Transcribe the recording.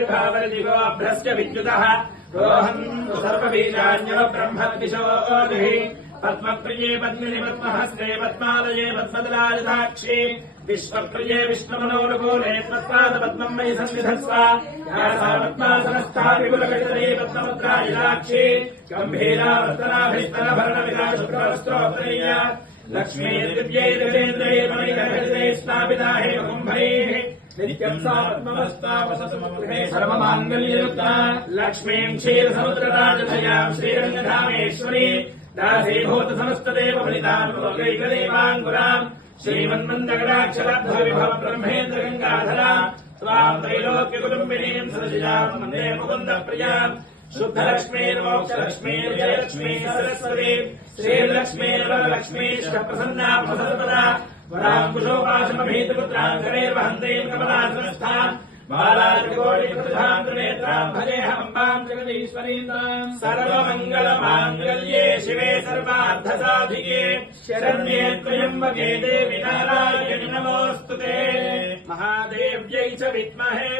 विभावरिदिगोऽभ्रस्य विद्युतः रोहन्तु सर्वबीजान्यो ब्रह्मद्विषोऽधिः पद्मप्रिये पद्मिनि पद्महस्ते पद्मालये पद्मदलायताक्षी विश्वप्रिये विष्णुमनोनुकूले पद्मपादपद्मं मयि सन्निधत्स्व या सा पद्मासनस्था विपुलकटितले पद्ममुद्रायताक्षी गम्भीरावर्तनाभिस्तरभरणविदा शुक्रवस्त्रोत्तरीया लक्ष्मी दिव्यै दिवेन्द्रै मणिगर्भिते स्थापिता हेमकुम्भैः नित्यं सा पद्मवस्तावससमगृहे सर्वमाङ्गल्ययुक्ता लक्ष्मीं क्षीरसमुद्रराजधयां श्रीरङ्गधामेश्वरी दासीभूत समस्तदेव फलितानुपगैकदेवाङ्गुराम् श्रीमन्मन्दगडाक्षराब्धविभव ब्रह्मेन्द्र गङ्गाधराम् स्वाम् त्रैलोक्यकुटुम्बिनीम् सरसिजाम् वन्दे मुकुन्दप्रियाम् शुद्धलक्ष्मीर्मोक्षलक्ष्मीर्जयलक्ष्मी सरस्वती श्रीर्लक्ष्मीर्वरलक्ष्मीष्टप्रसन्ना सर्वदा वराङ्कुशोपाशमभीतपुत्राम् करेर्वहन्तीम् कमलासनस्थाम् बालात्रिकोटिप्रतिभाम् त्रिनेत्राम् भजेऽहमम्बाम् जगदीश्वरीम् सर्वमङ्गलमाङ्गल्ये शिवे सर्वार्थसाधिके शरण्ये त्र्यम्बके देवि नारायणि नमोऽस्तुते महादेव्यै च विद्महे